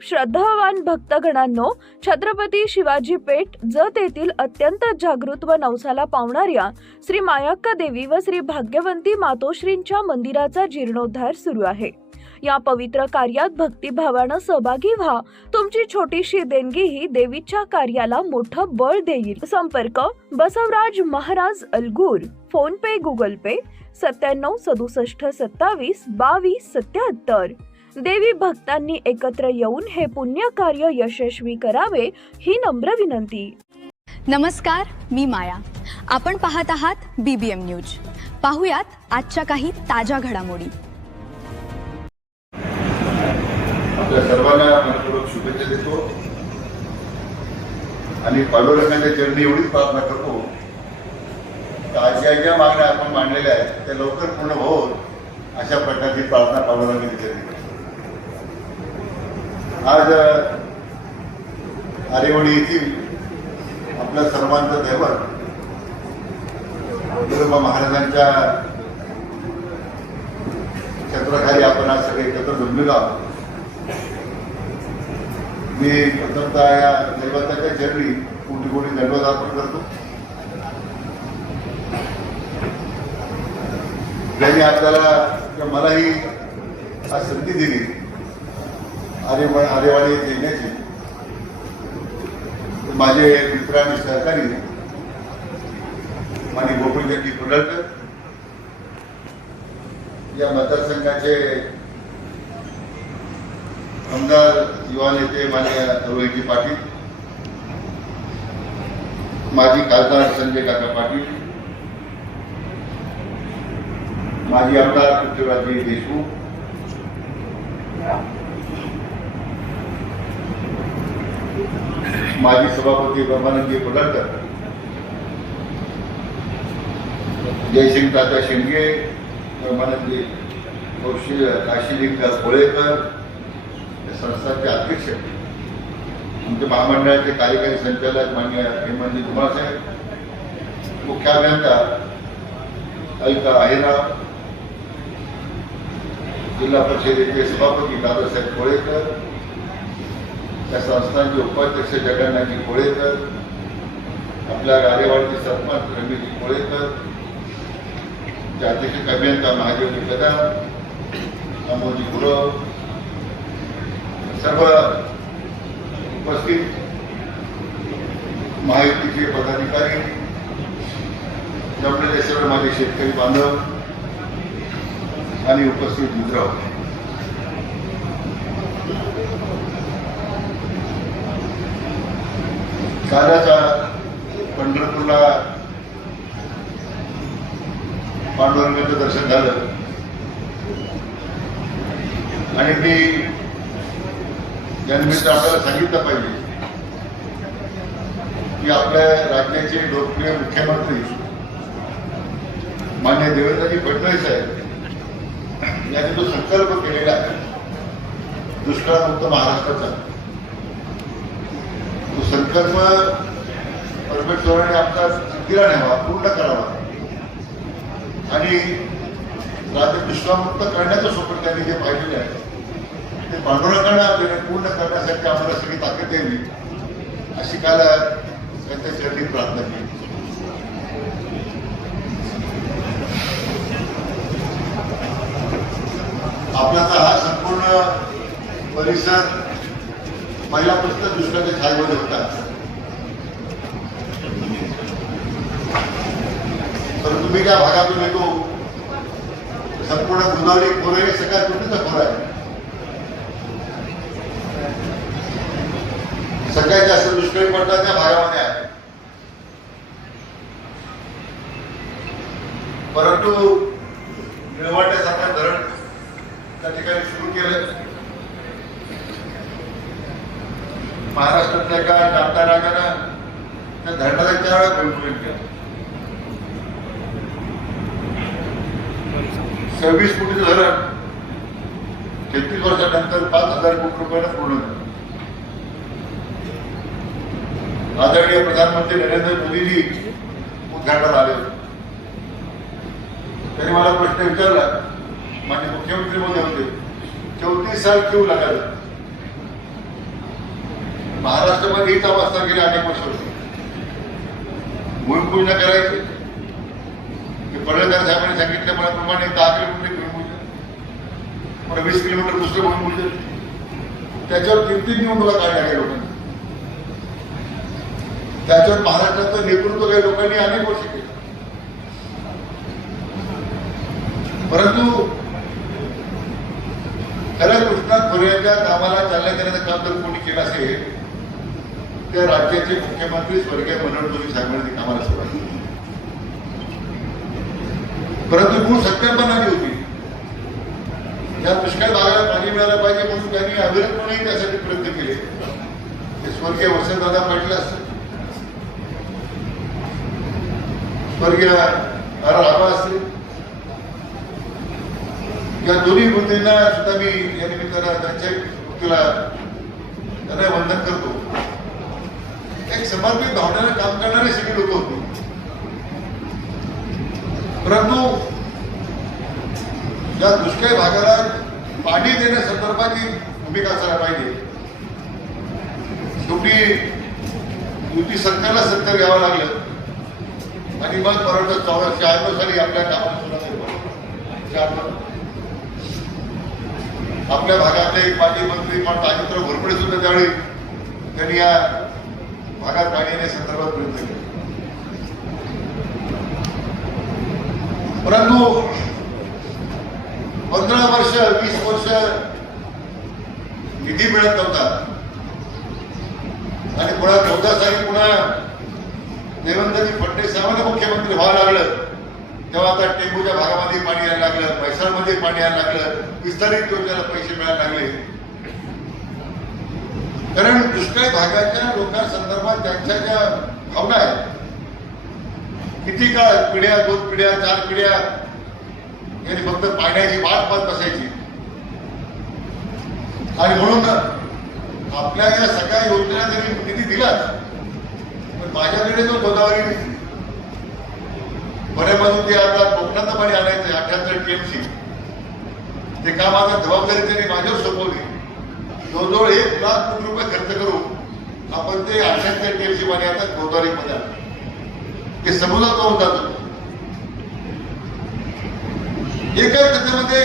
श्रद्धावान भक्तगणांनो, छत्रपती शिवाजी पेठ जत येथील अत्यंत जागृत व नवसाला पावणाऱ्या श्री मायाक्का देवी व श्री भाग्यवंती मातोश्रींच्या मंदिराचा जीर्णोद्धार सुरू आहे। या पवित्र कार्यात भक्तिभावानं सहभागी व्हा। तुमची छोटीशी देणगी ही देवीच्या कार्याला मोठं बळ देईल। संपर्क बसवराज महाराज अलगूर, फोन पे, गूगल पे 97 67 27 22 77। देवी भक्तांनी एकत्र येऊन हे पुण्य कार्य यशस्वी करावे ही नम्र विनंती। नमस्कार, मी माया। आपण पाहत आहात BBM न्यूज। पाहुयात आजच्या काही ताज्या घडामोडी। आपल्या सर्वांना मनपूर्वक शुभेच्छा देतो आणि पांडुरंगाच्या चरणी एवढीच प्रार्थना करतो की आज ज्या मागण्या आपण मांडलेल्या आहेत त्या लवकर पूर्ण होत अशा प्रकारची प्रार्थना पांडुरंगाच्या चरणी करतो। आज आरेवाडी येथील आपल्या सर्वांचं दैवत विठोबा महाराजांच्या छत्राखाली आपण आज सगळे एकत्र जमलेलो आहोत। मी प्रथमतः या दैवताच्या चरणी कोटी कोटी दंडवत अर्पण करतो। ज्यांनी आपल्याला किंवा मलाही आज संधी दिली आरेवाडी येथे येण्याची, माझे मित्र आणि सहकारी आणि गोकुळजंगी कुंडलकर, या मतदारसंघाचे आमदार युवा नेते माननीय रोहितजी पाटील, माजी खासदार संजय काका पाटील, माजी आमदार पृथ्वीराजजी देशमुख, माजी सभापती ब्रह्मानंदजी कुंडलकर, जयसिंग तात्या शेंडगे, ब्रह्मानंदजी काशीलिंग कोळेकर, संस्थाचे अध्यक्ष, आमच्या महामंडळाचे कार्यकारी संचालक माननीय हेमंतजी धुमाळसाहेब, मुख्य अभियंता अलका आहेराव, जिल्हा परिषदेचे सभापती दादासाहेब कोळेकर, त्या संस्थांचे उपाध्यक्ष जगन्नाथजी कोळेकर, आपल्या आरेवाडीचे सरपंच रमेशजी कोळेकर, अध्यक्ष अभियंता महादेवजी कदम, अमोलजी गुरव, सर्व उपस्थित महायुतीचे पदाधिकारी, जमलेले सर्व माझे शेतकरी बांधव आणि उपस्थित मित्र, कालच पंढरपूरला पांडुरंगाचं दर्शन झालं आणि मी यानिमित्त आपल्याला सांगितलं पाहिजे की आपल्या राज्याचे लोकप्रिय मुख्यमंत्री माननीय देवेंद्रजी फडणवीस साहेब यांनी जो संकल्प केलेला आहे दुष्काळमुक्त महाराष्ट्राचा, तो संकल्प परफेक्ट धोरणे आमचा सिद्धीला न्यावा, पूर्ण करावा आणि राज्य दुष्काळमुक्त करण्याचं स्वप्न त्यांनी जे पाहिलेले आहे ते पांडुरंगाला पूर्ण करण्यासाठी आम्हाला सगळी ताकद द्यावी अशी काल त्यांच्या चरणी प्रार्थना केली। आपल्याचा हा संपूर्ण परिसर पहिल्यापासून दुष्काळाच्या छायेमध्ये होता, तर तुम्ही ज्या भागातून येतो संपूर्ण गोदावरी खोरे हे सगळ्यात चुकीचं खोर आहे। सगळ्यात जास्त दुष्काळी पडला त्या भागामध्ये आहे, परंतु निळवंडेसारखं धरण त्या ठिकाणी सुरू केलं। महाराष्ट्रातल्या एका जाणत्या राजानं त्या धरणाचा 4 वेळा भूमिपूजन केलं। 26 कोटीचं धरण 33 वर्षानंतर 5,000 कोटी रुपयानं पूर्ण झालं। आदरणीय प्रधानमंत्री नरेंद्र मोदीजी उद्घाटनाला आले होते, त्यांनी मला प्रश्न विचारला, माननीय मुख्यमंत्री मोदी होते, 34 साल क्यों लगा? महाराष्ट्रामध्ये हीच अवस्था गेली अनेक वर्ष होती. भूमिपूजन करायचे पडळकर साहेबांनी सांगितल्याप्रमाणे 10 किलोमीटर भूमिपूजन, मला 20 किलोमीटर दुसरं भूमिपूजन, त्याच्यावर 3-3 निवडणुका काढल्या काही लोकांनी. त्याच्यावर महाराष्ट्राचं नेतृत्व काही लोकांनी अनेक वर्ष केलं. परंतु खऱ्या कृष्णात खोऱ्याच्या कामाला चालना करण्याचं काम जर कोणी केलं असेल त्या राज्याचे मुख्यमंत्री स्वर्गीय मनोहर जोशी साहेबांनी कामाला सुरुवात केली. परंतु मूळ सत्यापन आली होती. या दुष्काळ भागाला पाणी मिळालं पाहिजे म्हणून त्यांनी अविरतपणे त्यासाठी प्रयत्न केले. ते स्वर्गीय वसंतदादा पाटील असतील, स्वर्गीय आबा असतील, या दोन्ही मुद्द्यांना सुद्धा मी या निमित्तानं त्यांच्या व्यक्तीला त्यांना वंदन करतो. एक समर्पित भावनेनं काम करणारे सगळे लोक होते. परंतु या दुष्काळी भागाला पाणी देण्यासंदर्भाची भूमिका असायला पाहिजे. शेवटी युती सरकारला सत्तर घ्यावं लागलं आणि मग परत 96 साली आपल्या कामाला सुरुवात. आपल्या भागातले एक माजी मंत्री ताजितराव घोरपडे सुद्धा त्यावेळी त्यांनी या भागात पाणी येण्यासंदर्भात प्रयत्न केले. परंतु 15 वर्ष 20 वर्ष निधी मिळत नव्हता आणि पुन्हा 14 साली पुन्हा देवेंद्रजी फडणवीस साहेबांना मुख्यमंत्री व्हावं लागलं तेव्हा आता टेंबूच्या भागामध्ये पाणी यायला लागलं, म्हैसाळमध्ये पाणी यायला लागलं, विस्तारित योजनेला पैसे मिळायला लागले. कारण दुष्काळी भागाच्या लोकांसंदर्भात त्यांच्या ज्या भावना आहेत, किती काळ पिढ्या 2 पिढ्या 4 पिढ्या यांनी फक्त पाण्याची वाट पाहत बसायची. आणि म्हणून आपल्या या सगळ्या योजना जरी निधी दिलाच पण माझ्याकडे जो गोदावरी बऱ्यापासून ते आता कोकणात पाणी आणायचं 78 TMC ते काम आता जबाबदारी त्यांनी माझ्यावर सोपवली. जवळजवळ 1 लाख कोटी रुपये खर्च करून आपण ते 78 TMC पाणी आता गोदावरीमध्ये आणलं. ते समुद्रात होऊन जातं. एकाच त्याच्यामध्ये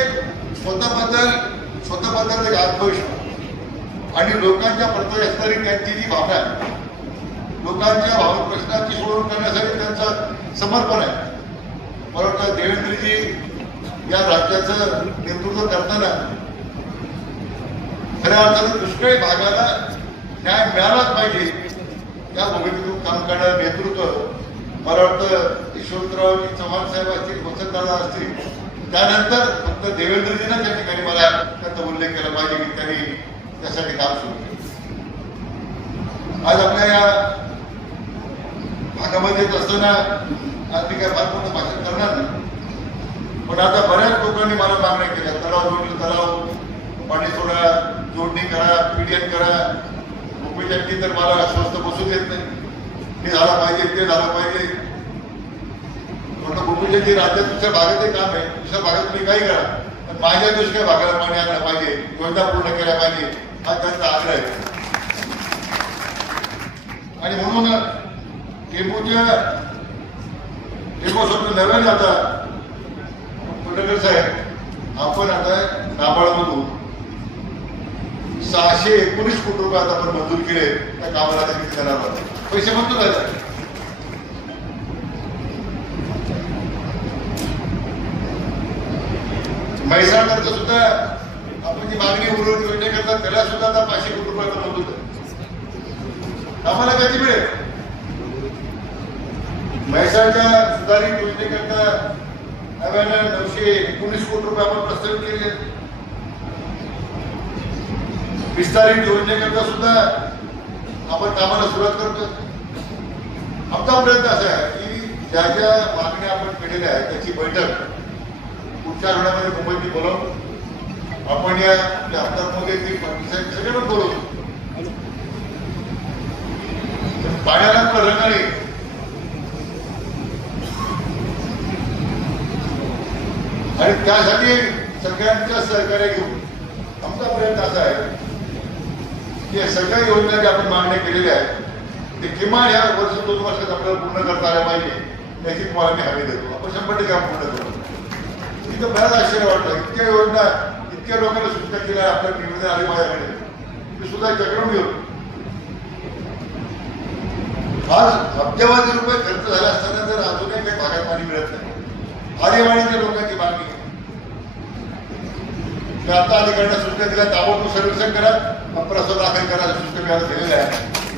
स्वतःबद्दल एक आत्मविश्वास आणि लोकांच्या प्रति असणारी त्यांची जी भावना आहे, लोकांच्या भावना प्रश्नाची सोडवणूक करण्यासाठी त्यांचं समर्पण आहे. मला वाटतं देवेंद्रजी या राज्याचं नेतृत्व करताना खऱ्या अर्थानं दुष्काळी भागाला न्याय मिळालाच पाहिजे या भूमिकेतून काम करणारं नेतृत्व मला वाटतं यशवंतरावजी चव्हाण साहेब असतील, वसंतदादा असतील, त्यानंतर फक्त देवेंद्रजींना त्या ठिकाणी मला त्याचा उल्लेख केला पाहिजे की त्यांनी त्यासाठी काम सुरू केलं. आज आपल्या या भागामध्ये येत असताना आज मी काय फार मोठं भाषण करणार नाही, पण आता बऱ्याच लोकांनी मला मागण्या केल्या, तलाव जोडले, तलाव पाणी सोडा, जोडणी करा, पीडीएन करा. भूमिजननी तर मला स्वस्त बसू देत नाही, हे झालं पाहिजे, ते झालं पाहिजे. म्हणून भूमिजनची राज्यात दुसऱ्या भागाचे काम आहे, दुसऱ्या भागात तुम्ही काही करा, पण माझ्या दुसऱ्या भागाला पाणी आणलं पाहिजे, योजना पूर्ण केल्या पाहिजे, हा त्यांचा आग्रह आहे. आणि म्हणून टेंबूसोबत नव्याने आता फडणकर साहेब आपण आता नाबार्डमधून 619 कोटी रुपये आता आपण मंजूर केले त्या कामाला आता किती देणार आहोत, पैसे मंजूर झाले. म्हैसाळकरता सुद्धा आपण जी मागणी उर्वरित योजनेकरता त्याला सुद्धा आता 500 कोटी रुपये मंजूर झाले. आम्हाला कधी मिळेल? म्हैसाळच्या सुधारित योजनेकरता नव्यानं 919 कोटी रुपये आपण प्रस्तावित केले. विस्तारित योजनेकरता सुद्धा आपण कामाला सुरुवात करतो. आमचा प्रयत्न असा आहे की ज्या ज्या मागण्या आपण केलेल्या आहेत त्याची बैठक पुढच्या आठवड्यामध्ये मुंबईत बोलावून आपण या आमदार मोदी सगळ्यांना बोलवतो. पाण्याला रंग नाही, आणि त्यासाठी सगळ्यांचं सहकार्य घेऊन आमचा प्रयत्न असा आहे की या सगळ्या योजना ज्या आपण मागण्या केलेल्या आहेत ते किमान या वर्ष 2 वर्षात आपल्याला पूर्ण करता आल्या पाहिजे याची तुम्हाला मी हमी देतो. आपण 100% पूर्ण करू. इथं बऱ्याच आश्चर्य वाटलं, इतक्या योजना इतक्या लोकांना सूचना केल्या आपल्या निवेदन आले माझ्याकडे, ते सुद्धा चक्रून घेऊ. आज अब्जावधी रुपये खर्च झाले असताना जर अजूनही काही भागात पाणी मिळत नाही. आरेवाडीच्या लोकांची मागणी आता अधिकाऱ्यांना सूचना दिल्या, ताबडतोब सर्वेक्षण करा, प्रस्ताव दाखल करा, सूचना मिळायला दिलेल्या आहे.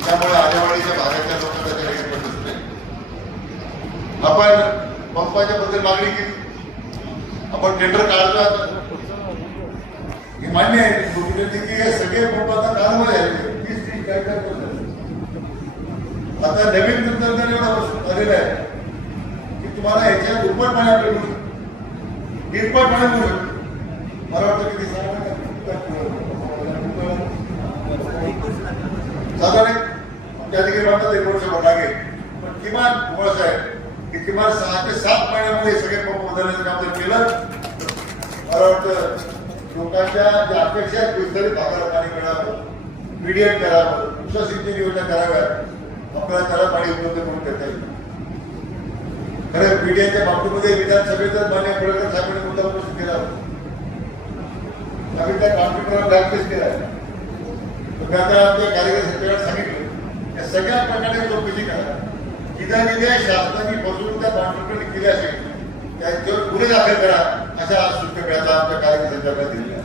त्यामुळे आरेवाडीच्या भागाच्या लोकांना त्याच्या काही पडत नाही. आपण पंपाच्या बद्दल मागणी केली, आपण टेंडर काढतो. आता हे मान्य आहे की हे सगळे पंप आता कामामध्ये आले. 30 काय काय करतात. आता नवीन तंत्रज्ञान एवढं आलेलं आहे की तुम्हाला याच्या दुप्पट पाणी आपल्याला मिळू शकतं, दीडपट पाणी मिळू शकतं. मला वाटतं की साधारण आमच्या अधिकारी म्हणतात 1 वर्ष लागेल, पण किमान वर्ष आहे की किमान 6 ते 7 महिन्यामध्ये सगळे पंप बदलण्याचं काम जर केलं, मला वाटतं लोकांच्या ज्या अपेक्षा आहेत विस्तारित भागाला पाणी मिळावं, मीडियम करावं, उपसा सिंचन योजना कराव्यात, आपल्याला त्याला पाणी उपलब्ध करून देता येईल. खरं मीडियाच्या बाबतीमध्ये विधानसभेतच मान्य पुढेकर साहेबांनी मुद्दा उपस्थित केला होता. आम्ही त्या कॉम्प्युटरवर प्रॅक्टिस केला. आता आमच्या कार्यकारी सचिवांना सांगितलं या सगळ्या प्रकारे चौकशी करा. जिथे शासनाने फसवणूक त्या कॉन्ट्रॅक्टरने केली असेल त्यांच्यावर गुन्हे दाखल करा, अशा सूचना आता आमच्या कार्यकारी सचिवांना दिलेल्या.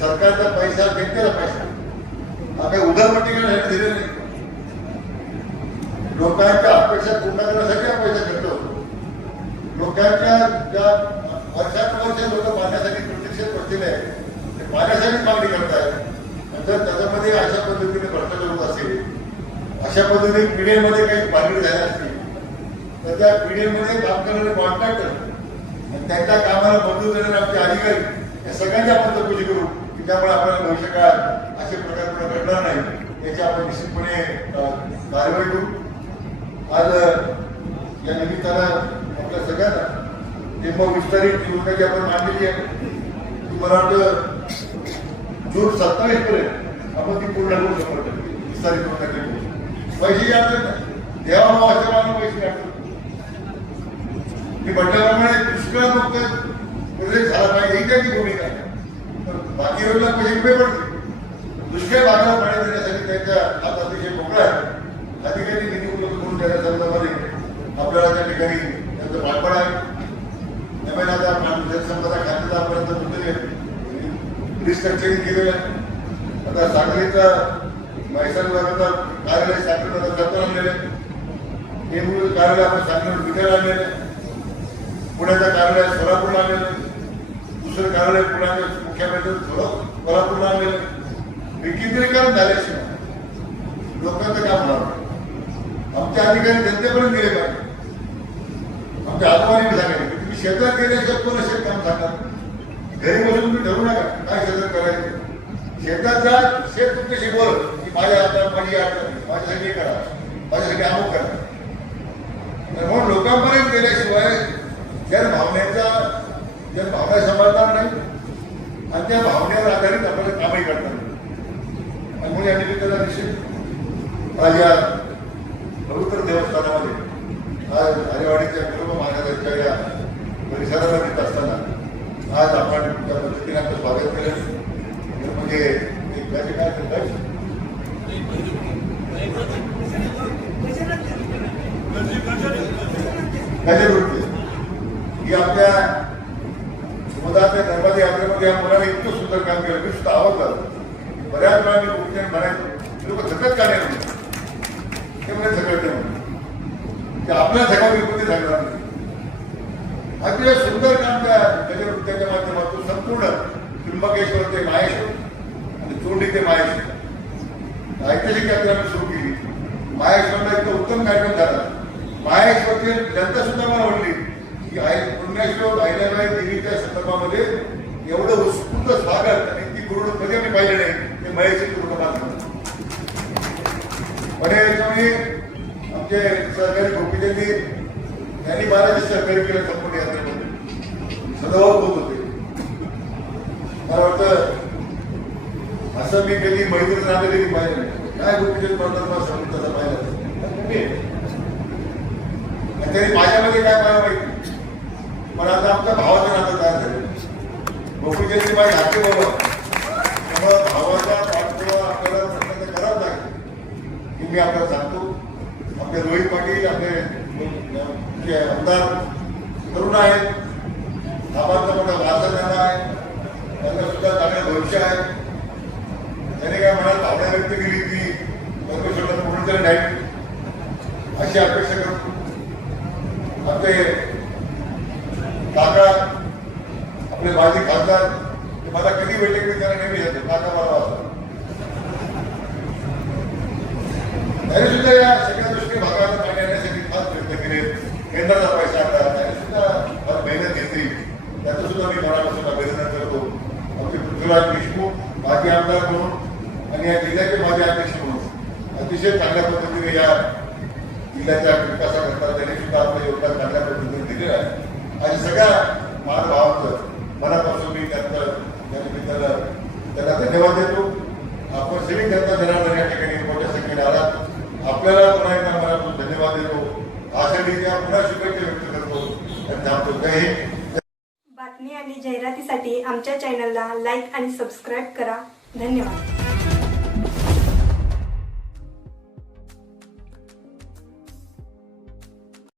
सरकारचा पैसा घेतलेला पैसा हा काही उधारपट्टी करण्यासाठी दिलेला नाही. लोकांच्या अपेक्षा पूर्ण करण्यासाठी हा पैसा खर्च होतो. लोकांच्या ज्या वर्षानुवर्ष लोक पाण्यासाठी प्रतीक्षेत बसलेले आहेत ते पाण्यासाठी मागणी करतायत. जर त्याच्यामध्ये अशा पद्धतीने भ्रष्टाचार होत असेल, अशा पद्धतीने पिढीमध्ये काही पाणी झाल्या असतील तर त्या पिढीमध्ये काम करणारे कॉन्ट्रॅक्टर आणि त्यांच्या कामाला मंजूर देणारे आमचे अधिकारी या सगळ्यांची आपण चौकशी करू की त्यामुळे आपल्याला भविष्यकाळात असे प्रकार पुढे घडणार नाही याची आपण निश्चितपणे कारवाई करू. आज या निमित्तानं आपल्या सगळ्यांना मग विस्तारित योजना जी आपण मांडलेली आहे ती मला वाटतं जून 27 पर्यंत आपण ती पूर्ण करू शकतो. विस्तारित योजना केली पैसे जे असतात देवा आश्रमाला पैसे काढतो. मी म्हटल्याप्रमाणे दुष्काळमुक्त प्रदेश झाला पाहिजे ही त्याची भूमिका आहे. बाकी योजना पैसे रुपये पडते. दुष्काळ भागाला पाणी देण्यासाठी त्यांच्या हात अतिशय मोकळा आहे. अधिकारी निधी उपलब्ध करून देण्याच्या संदर्भामध्ये आपल्याला त्या ठिकाणी त्यांचं पाठबळ आहे. त्यामुळे आता जनसंपदा खात्याचा आतापर्यंत रिस्ट्रक्चरिंग केलेलं आहे. आता सांगलीचा महसूल विभागाचं कार्यालय सांगलीला सरकार आणलेलं आहे. हे कार्यालय आपण सांगलीवर विकायला आणलेलं आहे. पुण्याचं कार्यालय सोलापूरला आणलेलं आहे. दुसरं कार्यालय पुण्याच्या मुख्यालयाचं कोल्हापूरला आणलेलं आहे. विकेंद्रीकरण झाल्याशिवाय लोकांचं काम होणार. आमच्या अधिकारी जनतेपर्यंत गेले पाहिजे. आमच्या आजोबांनी सांगितलं की तुम्ही शेतात गेल्याशिवाय कोण शेत काम सांगणार. घरी बसून तुम्ही ठरवू नका काय शेतात करायचं. शेतात जा, शेत तुमच्याशी बोल की माझ्या हातात माझी अडचण, माझ्यासाठी हे करा, माझ्यासाठी अमुक करा. म्हणून लोकांपर्यंत गेल्याशिवाय भावना सांभाळणार नाही आणि त्या भावनेवर आधारित आपल्याला कामही करणार नाही. आणि म्हणून या निमित्ताला निश्चित आज या पवित्र देवस्थानामध्ये आज आरेवाडीच्या कुटुंब महाराजांच्या या परिसराला येत असताना आज आपण त्या पद्धतीने आपलं स्वागत केलं. म्हणजे त्याचे काय करतात ही आपल्या सुमदाच्या दरवाजे यात्रेमध्ये या मुलाने इतकं सुंदर काम केलं. मी सुद्धा आवडलं. बऱ्याच वेळा मी कुठे म्हणायचो लोक झकत का नाही ते म्हणजे झकत नाही म्हणून ते आपल्या झकात विपत्ती झाला नाही. अतिशय सुंदर काम त्या गजवृत्ताच्या माध्यमातून संपूर्ण त्र्यंबकेश्वर ते माहेश्वर आणि चोंडी ते माहेश्वर ऐतिहासिक यात्रा आम्ही सुरू केली. माहेश्वरला इतकं उत्तम कार्यक्रम झाला. माहेश्वरची जनता सुद्धा मला म्हणली की पुण्यश्लोक अहिल्याबाई देवीच्या संदर्भामध्ये एवढं उत्स्फूर्त स्वागत आणि ती गुरुड कधी आम्ही पाहिलं नाही ते महेशची कुटुंबात. पण याच्यामध्ये आमचे सहकारी गोपीचंदी यांनी मला जे सहकार्य केलं संपूर्ण यात्रेमध्ये सदैव होत होते. मला वाटतं असं मी कधी मैत्रीण आलेली पाहिजे नाही. काय गोष्टी पडतात समजून तसं पाहिलं त्यांनी माझ्यामध्ये काय पाहिलं माहिती. पण आता आमच्या भावाचं नातं तयार झालं. गोपीचंदजी माझे हाती बोलवा त्यामुळे भावाचा पाठपुरावा आपल्याला प्रयत्न करावा लागेल की मी आपल्याला सांगतो. आपले रोहित पाटील आपले जे आमदार तरुण आहेत, आबांचा मोठा वारसा त्यांना आहे, त्यांना सुद्धा चांगलं भविष्य आहे. त्याने काय म्हणाल भावना व्यक्त केली की परमेश्वराला पूर्ण तरी नाही अशी अपेक्षा करतो. आपले काका आपले माजी खासदार ते मला कधी बैठक मी त्यांना नेहमी येतो काका मला वाजता. त्याने सुद्धा या सगळ्या दृष्टी भागाला पाणी आणण्यासाठी खास प्रयत्न केले. केंद्राचा पैसा आणला, त्याने सुद्धा फार मेहनत घेतली. त्याचं सुद्धा मी मनापासून अभिनंदन करतो. आमचे पृथ्वीराज देशमुख माजी आमदार म्हणून आणि या जिल्ह्याचे माजी अध्यक्ष म्हणून अतिशय चांगल्या पद्धतीने या जिल्ह्याच्या विकासाकरता त्यांनी सुद्धा आपलं योगदान चांगल्या पद्धतीने दिलेलं आहे. आणि सगळ्या महानुभावांचं मनापासून मी त्यांना धन्यवाद देतो. आपण सगळी जनता जनार्दन या ठिकाणी मोठ्या संख्येने आलात. आपल्याला पुन्हा एकदा मनापासून धन्यवाद देतो. आषाढीच्या पुन्हा शुभेच्छा व्यक्त करतो आणि थांबतो. जय हिंद. बातमी आणि जाहिरातीसाठी आमच्या चॅनलला लाईक आणि सबस्क्राईब करा. धन्यवाद.